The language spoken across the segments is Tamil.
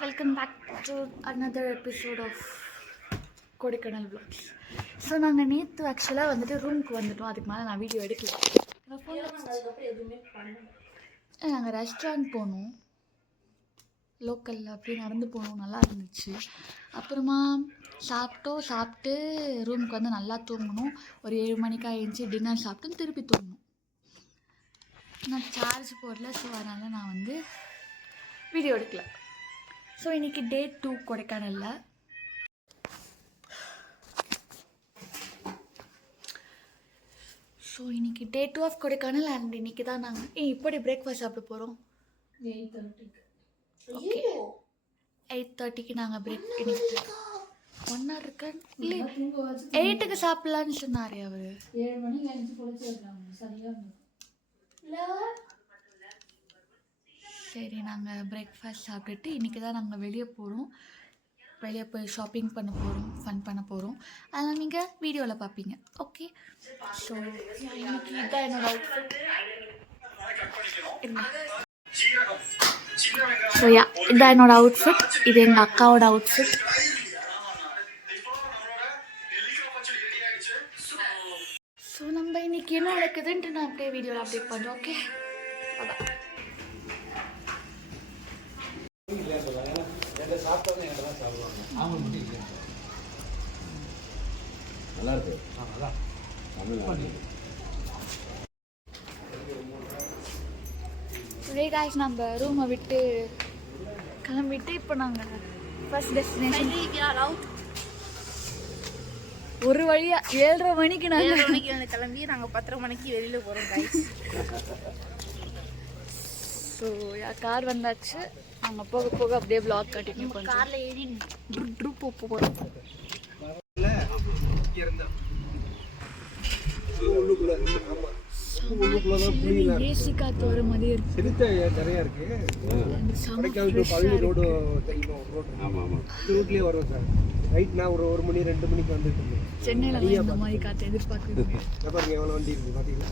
Welcome back to another episode of Kodaikanal vlogs. So நாங்கள் நேற்று ஆக்சுவலாக வந்துட்டு ரூமுக்கு வந்துட்டோம். அதுக்கு மேலே நான் வீடியோ எடுக்கல. நாங்கள் ரெஸ்டாரண்ட் போனோம், லோக்கலில் அப்படியே நடந்து போனோம், நல்லா இருந்துச்சு. அப்புறமா சாப்பிட்டு ரூமுக்கு வந்து நல்லா தூங்கணும். ஒரு 7 மணிக்காக எழுந்துச்சி டின்னர் சாப்பிட்டு திருப்பி தூங்கணும். நான் சார்ஜ் போடல, ஸோ அதனால் நான் வந்து வீடியோ எடுக்கல. ஸோ இன்றைக்கி டே 2 கொடைக்கானலில். ஸோ இன்றைக்கி டே 2 ஆஃப் கொடைக்கானல். அண்ட் இன்றைக்கி தான் நாங்கள் இப்படி பிரேக்ஃபாஸ்ட் சாப்பிட போகிறோம். 8:30. ஓகே, 8:30க்கு நாங்கள் இன்னைக்கு 1 hour இருக்கேன். இல்லை 8க்கு சாப்பிட்லான்னு சொன்னார் அவர். 7 மணிக்கு எழுந்து பொழிச்சிருக்காங்க சரியாக. சரி, நாங்கள் பிரேக்ஃபாஸ்ட் சாப்பிட்டுட்டு இன்றைக்கி தான் நாங்கள் வெளியே போகிறோம். வெளியே போய் ஷாப்பிங் பண்ண போகிறோம், ஃபன் பண்ண போகிறோம். அதனால் நீங்கள் வீடியோவில் பார்ப்பீங்க. ஓகே, ஸோ இன்றைக்கி இதான் என்னோடய அவுட்ஃபிட். ஸோ இதான் என்னோடய அவுட்ஃபிட். இது எங்கள் அக்காவோட அவுட்ஃபிட். ஸோ நம்ம இன்றைக்கி என்ன நடக்குதுன்ட்டு நான் அப்படியே வீடியோவில் அப்டேட் பண்ணுறேன். ஓகே, நல்லா இருக்கு. காய்ஸ், நம்ம ரூமை விட்டு கிளம்பிட்டு இப்போ நாங்கள் ஃபர்ஸ்ட் டெஸ்டினேஷன் ஒரு வழியாக 7:30 மணிக்கு நாங்கள் கிளம்பி நாங்கள் 10:30 மணிக்கு வெளியில் போகிறோம் காய்ஸ். ஸோ கார் வந்தாச்சு. நாங்கள் போக போக அப்படியே பிளாக் கண்டினியூ பண்ணுறோம். காரில் ஏறி ட்ரூப் போகிறோம். ஏசி காற்று வர மாதிரி இருக்கு. நிறையா இருக்கு. ரோடு ரூட்லேயே வரும் சார். ரைட் நான் ஒரு 1 மணி 2 மணிக்கு வந்துட்டு இருந்தேன். சென்னையில் இந்த மாதிரி காற்று எதிர்பார்க்குது. பாருங்க எவ்வளோ வண்டி இருக்கு பார்த்தீங்களா.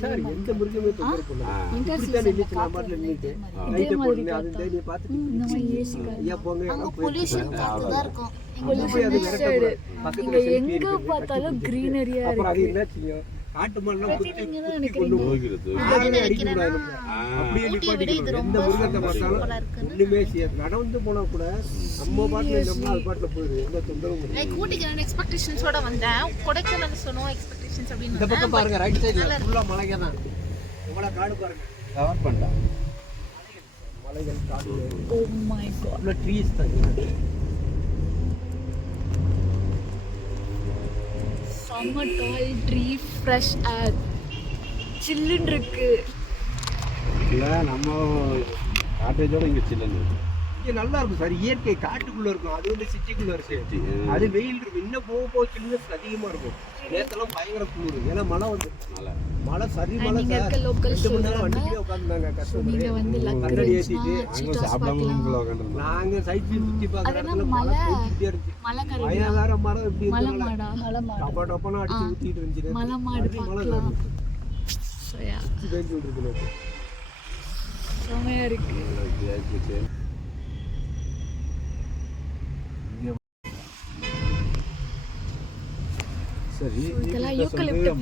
சார் எந்த மிருகமே எங்க பார்த்தாலும் கிரீனரியா இருக்கு. காட்டு மண்ணா கொண்டு போகிறது. எந்த மிருகத்தை பார்த்தாலும் ஒண்ணுமே நடந்து போனா கூட நம்ம பாட்டுல நம்ம அது பாட்டுல போயிடுது. எந்த தொந்தரவும் கூட்டிக்கு எக்ஸ்பெக்டேஷன்ஸோட வந்தேன். கொடைக்கானல் சொன்னோம் எக்ஸ்பெக்டேஷன்ஸ் அப்படின்னு. இந்த பக்கம் பாருங்க, ரைட் சைடுல ஃபுல்லா மலைங்க தான். உங்கள காடு பாருங்க, கவர் பண்ணலாம். மலைகள் காடு. ஓ மை காட், ஃபுல்லா ட்ரீஸ் தான். செம்ம டால் ட்ரீ, ஃப்ரெஷ் ஏர், சில்லுன்னு இருக்கு. இல்லை நம்ம காட்டேஜோட இங்கே சில்லுன்னு இங்கே நல்லா இருக்கும் சார். இயற்கை காட்டுக்குள்ள இருக்கும், அது வந்து சிட்டிக்குள்ள இருக்கு. அது வெயில் இருக்கும். இன்னும் போக போக சில்லுனஸ் அதிகமாக இருக்கும். நேரத்தெல்லாம் பயங்கர குளிர். ஏன்னா மழை வந்து மழை சரி மழை சார். 2 மணி நேரம் வண்டிக்கிட்டே உட்காந்துருந்தாங்க கஷ்டம் ஏற்றிட்டு. நாங்கள் சைட் சுற்றி பார்க்குறதுல மழை போய்கிட்டே இருந்துச்சு. மழை மரம் எப்படி டப்பா டப்பானா அடிச்சு ஊற்றிட்டு இருந்துச்சு. மழை பேஞ்சு விட்டுருக்கு. செமையா இருக்கு. சரி,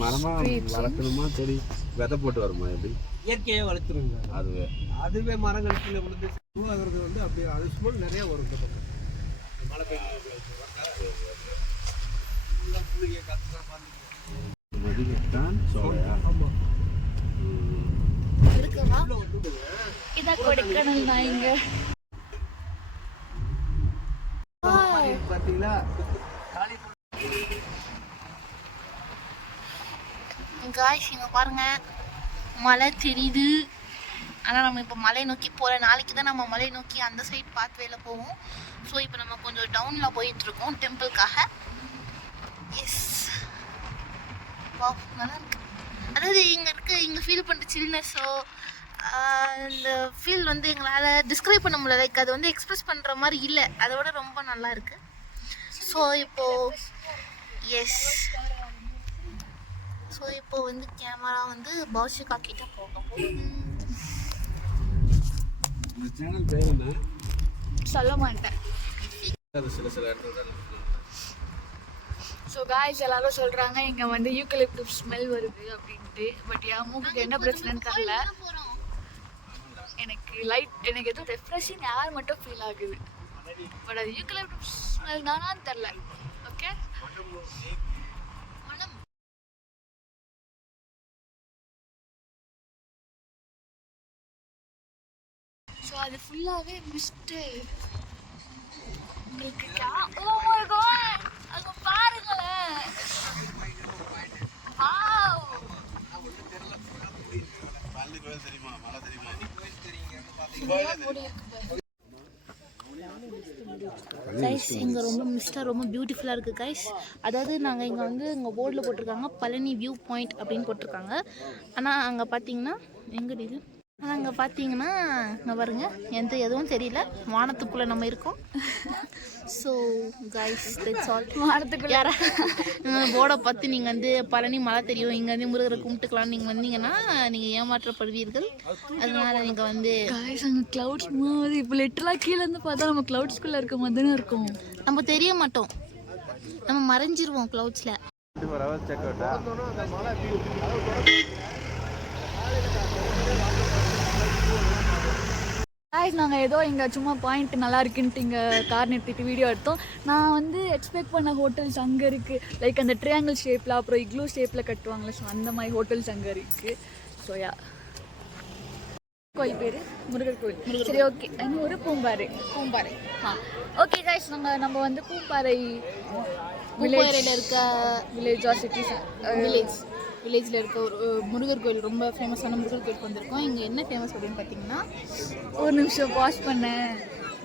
மரமா வளர்க்கணுமா செடி விதை போட்டு வருமா? எப்படி இயற்கையே வளர்த்துருங்க. அதுவே மரங்கள் கீழே விழுந்து உருவாகிறது வந்து அப்படியே அது ஸ்மெல் நிறைய வரும். இந்த பக்கம் மழை பெய்யுது. இதான் கொடைக்கானல் தான். இங்க பார்த்தீங்களா காய்ஸ், இங்கே பாருங்க மலை தெரியுது. ஆனால் நம்ம இப்போ மலை நோக்கி போகிற நாளைக்கு தான் நம்ம மலை நோக்கி அந்த சைட் பாத்வேல போவோம். ஸோ இப்போ நம்ம கொஞ்சம் டவுனில் போயிட்டுருக்கோம் டெம்பிள்காக. எஸ், வா நல்லா இருக்கு. அதாவது இங்கே ஃபீல் பண்ணுற சில்னஸோ இந்த ஃபீல் வந்து எங்களால் டிஸ்கிரைப் பண்ண முடியல. லைக் அது வந்து எக்ஸ்பிரஸ் பண்ணுற மாதிரி இல்லை, அதோட ரொம்ப நல்லா இருக்குது. ஸோ இப்போது எஸ், ஸோ இப்போ வந்து கேமரா வந்து பாஷிகா கிட்ட போக போகுது. இந்த சேனல் பேர் என்ன? சொல்ல மாட்டேன். அது சில இடத்துல ஸோ காய்ஸ் எல்லாரும் சொல்கிறாங்க இங்கே வந்து யூக்கலிப்டஸ் ஸ்மெல் வருது அப்படின்ட்டு. பட் என் மூக்குக்கு என்ன பிரச்சனைன்னு தெரியல. எனக்கு எதுவும் ரெஃப்ரெஷிங் ஏர் மட்டும் ஃபீல் ஆகுது. பட் அது யூக்கலிப்டஸ் ஸ்மெல் தானான்னு தெரில. ஓகே, ஸோ அது ஃபுல்லாகவே மிஸ்ட்டு. உங்களுக்கு ஓ மை காட், அங்கே பாருங்களேன். வாவ், தெரியுமா? மழை தெரியுமா? கைஸ் இங்கே ரொம்ப மிஸ்டாக ரொம்ப பியூட்டிஃபுல்லாக இருக்குது கைஸ். அதாவது நாங்கள் இங்கே வந்து இங்கே போர்டில் போட்டிருக்காங்க பழனி வியூ பாயிண்ட் அப்படின்னு போட்டிருக்காங்க. ஆனால் அங்கே பார்த்தீங்கன்னா எங்கே இது, ஆனால் அங்கே பார்த்தீங்கன்னா இங்கே பாருங்க எதுவும் தெரியல. வானத்துக்குள்ளே நம்ம இருக்கோம். So guys that's all. வாரத்துக்குள்ள யாரா போர்டை பார்த்து நீங்கள் வந்து பழனி மலை தெரியும் இங்கே வந்து முருகரை கும்பிட்டுக்கலாம் நீங்கள் வந்தீங்கன்னா நீங்கள் ஏமாற்றப்படுவீர்கள். அதனால நீங்கள் வந்து காய்ஸ் அங்கே க்ளவுட்ஸ் மூவ். இப்போ லிட்டரலாக கீழே இருந்து பார்த்தா நம்ம க்ளவுட்ஸ்குள்ளே இருக்க மாதிரி தானே இருக்கும். நம்ம தெரிய மாட்டோம், நம்ம மறைஞ்சிருவோம் க்ளவுட்ஸில். காய்ஸ் நாங்கள் ஏதோ இங்கே சும்மா பாயிண்ட் நல்லா இருக்குன்ட்டு இங்கே கார் நிறுத்திட்டு வீடியோ எடுத்தோம். நான் வந்து எக்ஸ்பெக்ட் பண்ண ஹோட்டல்ஸ் அங்கே இருக்குது. லைக் அந்த ட்ரையாங்கிள் ஷேப்பில் அப்புறம் இக்லூ ஷேப்பில் கட்டுவாங்களே, ஸோ அந்த மாதிரி ஹோட்டல்ஸ் அங்கே இருக்குது. ஸோ யா, கோயில் பேர் முருகர் கோயில். சரி, ஓகே. இன்னும் ஒரு பூம்பாறை. ஓகே காய்ஸ், நம்ம வந்து பூம்பாறை பூம்பாறையில் இருக்க வில்லேஜ் ஆர் சிட்டிஸ் வில்லேஜில் இருக்க ஒரு முருகர் கோயில், ரொம்ப ஃபேமஸான முருகர் கோயிலுக்கு வந்திருக்கோம். இங்கே என்ன ஃபேமஸ் அப்படின்னு பார்த்தீங்கன்னா, ஒரு நிமிஷம் பாஸ் பண்ணேன்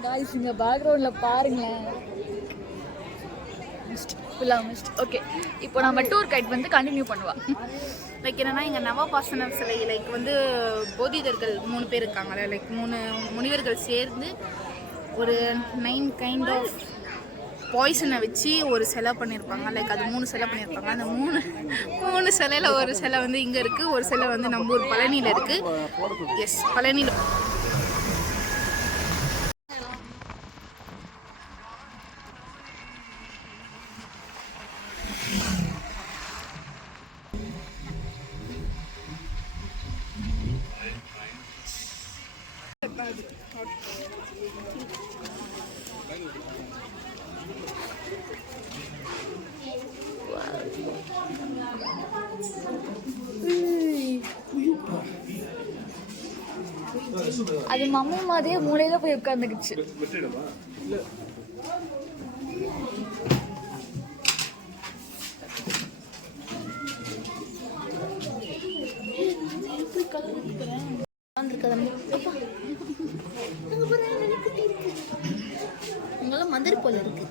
காய்ஸ், இங்கே பேக்ரவுண்டில் பாருங்களேன். ஃபுல்லாக மிஸ்ட். ஓகே, இப்போ நம்ம டூர் கைட் வந்து கண்டினியூ பண்ணுவா. லைக் என்னென்னா இங்கே நவபாசன சிலை, லைக் வந்து போதிதர்கள் 3 பேர் இருக்காங்களே, லைக் 3 முனிவர்கள் சேர்ந்து ஒரு 9 கைண்ட் ஆஃப் பாய்சனை வச்சு ஒரு சிலை பண்ணியிருப்பாங்க. லைக் அது 3 சிலை பண்ணியிருப்பாங்க. அந்த 3 சிலையில் ஒரு சிலை வந்து இங்கே இருக்குது, ஒரு சிலை வந்து நம்ம ஊர் பழனியில் இருக்குது. எஸ், பழனியில். அது மம்மி மாதிரியே மூலையில போய் உட்காந்துக்குச்சு. உங்களாம் மந்திர் போல இருக்கு.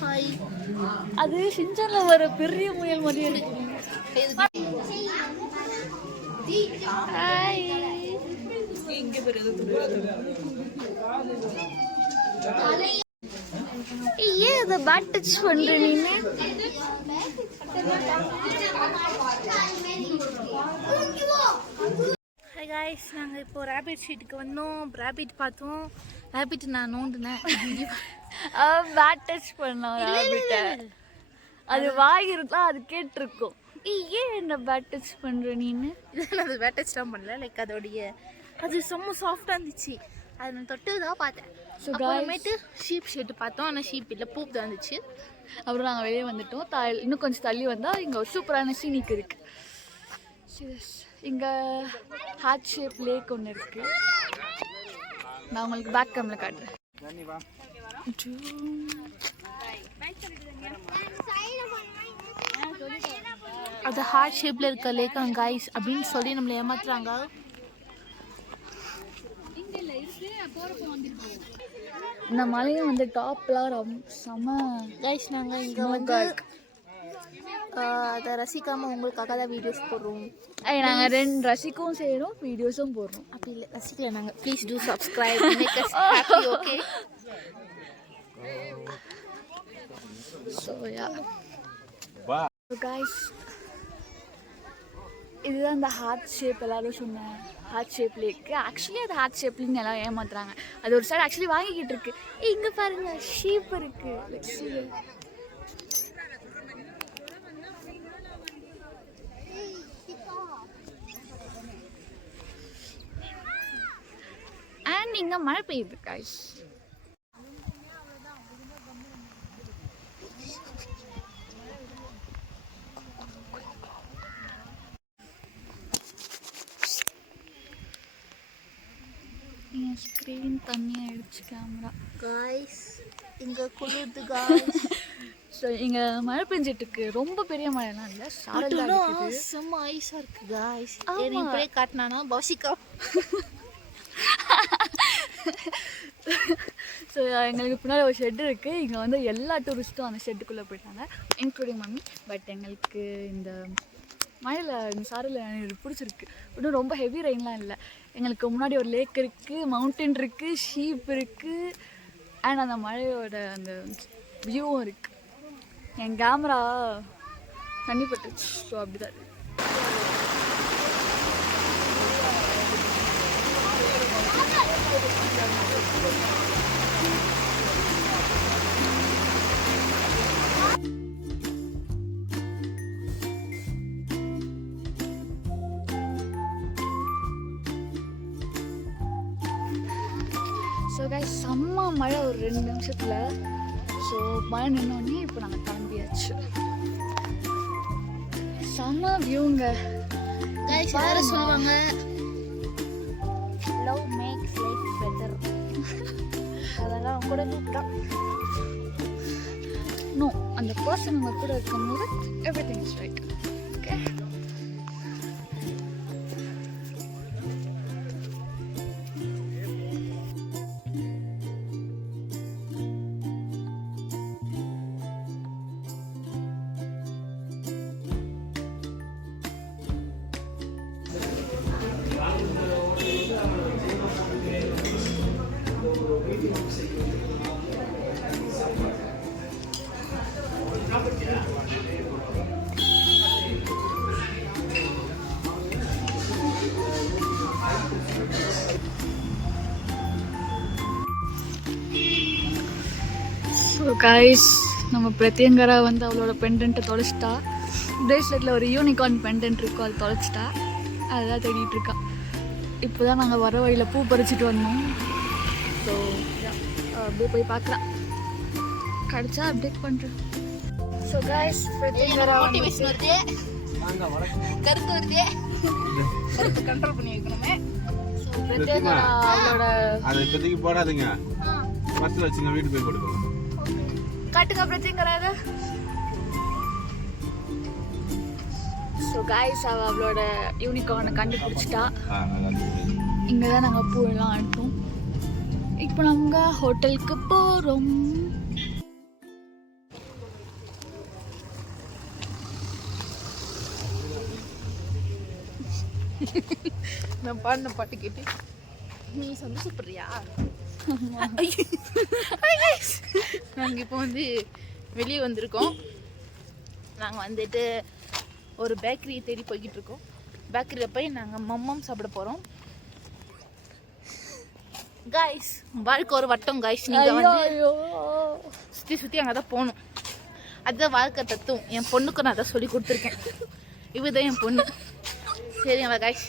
ஹாய், அது ஷின்சான்ல வர பெரிய முயல் மாதிரியே இருக்கு. ஹாய், இங்க பெரிய ஏன் அதை பேட் டச் பண்ற நீங்க? ஹாய் காய்ஸ், நாங்கள் இப்போ ரேபிட் ஷீட்டுக்கு வந்தோம். ரேபிட் பார்த்தோம். ரேபிட் நான் நோண்டினேன். பேட் டச் பண்ணோம் ரேபிட்ட. அது வாய் இருந்தா அது கேட்டிருக்கும். ஏன் என்ன பேட் டச் பண்ற நீன்னு? இதில் அது பேட் டச்லாம் பண்ணல. லைக் அதோடைய அது செம்ம சாஃப்டாக இருந்துச்சு. அது நான் தொட்டு தான் பார்த்தேன். ஸோ அப்புறமேட்டு ஷீப் ஷீட்டு பார்த்தோம். ஆனால் ஷீப் இல்லை, பூப் தான் இருந்துச்சு. அப்புறம் நாங்கள் வெளியே வந்துட்டோம். இன்னும் கொஞ்சம் தள்ளி வந்தால் இங்கே ஒரு சூப்பரான சீனிக் இருக்குது. இங்கே ஹார்ட் ஷேப் லேக் ஒன்று இருக்குது. நான் உங்களுக்கு பேக் கேமில் காட்டுறேன். அது ஹார்ட் ஷேப்பில் இருக்க லேக் காய்ஸ் அப்படின்னு சொல்லி நம்மளை ஏமாத்துறாங்க. இந்த மலையும் வந்து டாப்லாம் ரொம்ப செம கைஸ். நாங்கள் இங்கே வந்து அதை ரசிக்காமல் உங்களுக்காக தான் வீடியோஸ் போடுறோம். நாங்கள் 2 ரசிக்கவும் செய்கிறோம், வீடியோஸும் போடுறோம். அப்படி இல்லை, ரசிக்கல நாங்கள். Please do subscribe, make us happy. Okay, so ya guys, இதுதான் இந்த ஹார்ட் ஷேப் எல்லாரும் சொன்னேன். ஹார்ட் ஷேப் லேக்கு. ஆக்சுவலி அது ஹார்ட் ஷேப்லன்னு எல்லாம் ஏமாத்துறாங்க. அது ஒரு சைடு ஆக்சுவலி வாங்கிக்கிட்டு இருக்கு. இங்கே பாருங்க ஷீப் இருக்கு. அண்ட் இங்கே மழை பெய்யுது guys. ஸ்க்ரீன் தண்ணி ஆயிடுச்சு கேமரா. காய்ஸ் இங்கே குளிர்து காய்ஸ். ஸோ இங்கே மழை பெஞ்சிட்டுருக்கு. ரொம்ப பெரிய மழைலாம் இல்லை, சாரல் தான் இருக்குது. செம்ம ஐஸாக இருக்குது காய்ஸ். ஏன் இப்படியே காட்டினானா பௌசிக்கா. ஸோ எங்களுக்கு பின்னாடி ஒரு ஷெட் இருக்குது. இங்கே வந்து எல்லா டூரிஸ்ட்டும் அந்த ஷெட்டுக்குள்ளே போயிட்டாங்க, இன்க்ளூடிங் மம்மி. பட் எங்களுக்கு இந்த மழையில் இந்த சாரல் எனக்கு பிடிச்சிருக்கு. இன்னும் ரொம்ப ஹெவி ரெயின்லாம் இல்லை. எங்களுக்கு முன்னாடி ஒரு லேக் இருக்குது, மவுண்டன் இருக்குது, ஷீப் இருக்குது, அண்ட் அந்த மழையோட அந்த வியூவும் இருக்குது. என் கேமரா தண்ணி பட்டுச்சு. ஸோ அப்படி தான். ஸோ கைஸ் செம்ம மழை ஒரு 2 நிமிஷத்தில். ஸோ மழை நின்னோடனே இப்போ நாங்கள் கிளம்பியாச்சு. செம்ம வியூங்க காய்ஸ். எல்லாரும் சொல்லுவாங்க லவ் மேக்ஸ் லைஃப் பெட்டர். அதெல்லாம் கூட கூப்பிட்டோம். நோ, அந்த பர்சன் உங்கள் கூட இருக்கும்போது every thing is right. Okay. So guys நம்ம பிரத்யங்கரா வந்து அவளோட பெண்டன்ட்டை தொலைச்சிட்டா. பிரேஸ்லெட்டில் ஒரு யூனிகார்ன் பெண்டன்ட் இருக்கும், அது தொலைச்சிட்டா. அதுதான் தேடிட்டு இருக்கா. இப்போ தான் நாங்கள் வர வழியில் பூ பறிச்சுட்டு வந்தோம். ஸோ அப்படியே போய் பார்க்கலாம், கிடச்சா அப்டேட் பண்ணுறேன். ஸோ கைஸ் பிரத்யங்கரா மோட்டிவேஷன் வருது, கருத்து வருது, கருத்து கண்ட்ரோல் பண்ணி வைக்கணுமே. ஸோ பிரத்யங்கரா அவளோட அதை இப்போதைக்கு போடாதுங்க, ஃபஸ்ட்டு வச்சுங்க, வீட்டு போய் கொடுக்கணும். காட்டுங்க பிரத்யங்கரா. ஸோ கைஸ் அவளோட யூனிகார்னை கண்டுபிடிச்சிட்டா. இங்கே தான் நாங்கள் பூவெல்லாம் அனுப்போம். இப்போ நாங்கள் ஹோட்டலுக்கு போகிறோம். நான் பாடின பாட்டு கேட்டு நீ சந்தோஷப்படுறியா? நாங்கள் இப்போ வந்து வெளியே வந்திருக்கோம். நாங்கள் வந்துட்டு ஒரு பேக்கரியை தேடி போய்கிட்டு இருக்கோம். பேக்கரியில் போய் நாங்கள் மம்மம் சாப்பிட போகிறோம். காய்ஸ் வாழ்க்கை ஒரு வட்டம் காய்ஸ். நீங்கள் வந்து சுற்றி சுற்றி அங்கே தான் போகணும். அதுதான் வாழ்க்கை தத்துவம். என் பொண்ணுக்கு நான் அதை சொல்லி கொடுத்துருக்கேன். இதுதான் என் பொண்ணு. சரிங்களா காய்ஸ்,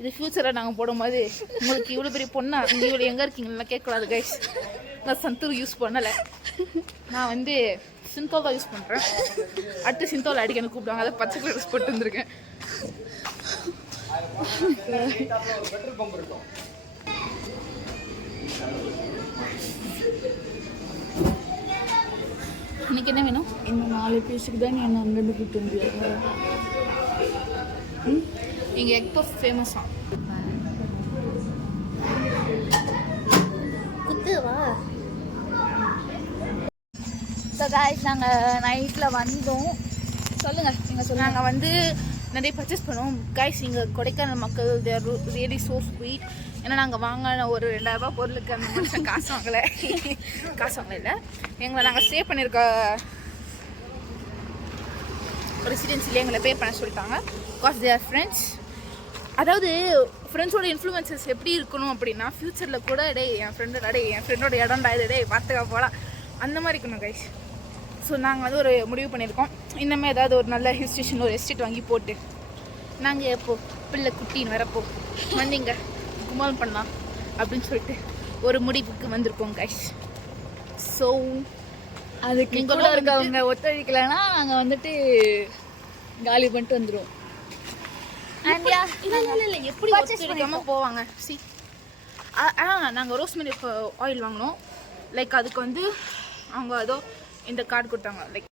இது ஃப்யூச்சரில் நாங்கள் போடும்போது உங்களுக்கு இவ்வளோ பெரிய பொண்ணா, நீங்கள் இவ்வளோ எங்கே இருக்கீங்களா கேட்கக்கூடாது கைஸ். நான் சந்தூர் யூஸ் பண்ணலை, நான் வந்து சிந்தோல் தான் யூஸ் பண்ணுறேன். அடுத்து சிந்தோல் அடிக்க எனக்கு கூப்பிடுவாங்க, அதை பச்சை கலர் யூஸ் போட்டு வந்துருக்கேன். இன்னைக்கு என்ன வேணும்? இன்னும் 4 பீஸுக்கு தான் நீ என்ன அங்கேருந்து கூப்பிட்டு முடியாது. இங்கே எக் பஃப் ஃபேமஸா? குத்துவா? ஸோ காய்ஸ் நாங்கள் நைட்டில் வந்தோம். சொல்லுங்கள், நீங்கள் சொல்லுங்கள். நாங்கள் வந்து நிறைய பர்ச்சேஸ் பண்ணுவோம் கைஸ். இங்கே கொடைக்கானல் மக்கள் தேர் ரியலி ஸோ ஸ்வீட். ஏன்னா நாங்கள் வாங்கின ஒரு 2000 பொருளுக்கு அந்த மனுஷன் காசு வாங்கலை இல்லை. எங்களை நாங்கள் ஸ்டே பண்ணியிருக்க ரெசிடென்சிலே எங்களை பே பண்ண சொல்லிட்டாங்க. Because they are friends. அதாவது ஃப்ரெண்ட்ஸோட இன்ஃப்ளூயன்சஸ் எப்படி இருக்கணும் அப்படின்னா ஃப்யூச்சரில் கூட என் ஃப்ரெண்டோட இடம்டா இது பார்த்துக்கா போகலாம் அந்த மாதிரி இருக்கணும் கைஸ். ஸோ நாங்கள் வந்து ஒரு முடிவு பண்ணியிருக்கோம். இந்தமாதிரி ஏதாவது ஒரு நல்ல ஹில் ஸ்டேஷன் ஒரு எஸ்டேட் வாங்கி போட்டு நாங்கள் எப்போ பிள்ளை குட்டின்னு வரப்போ வந்தீங்க குமால் பண்ணலாம் அப்படின்னு சொல்லிட்டு ஒரு முடிவுக்கு வந்திருக்கோம் கைஸ். ஸோ அதுக்கு கூட இருக்கவங்க ஒத்துழைக்கலைன்னா நாங்கள் வந்துட்டு காலி பண்ணிட்டு வந்துடுவோம். இல்லை எப்படி ஒத்துழைக்காமல் போவாங்க. நாங்கள் ரோஸ்மெரி ஆயில் வாங்கினோம். லைக் அதுக்கு வந்து அவங்க ஏதோ இந்த கார்டு கொடுத்தாங்க. லைக்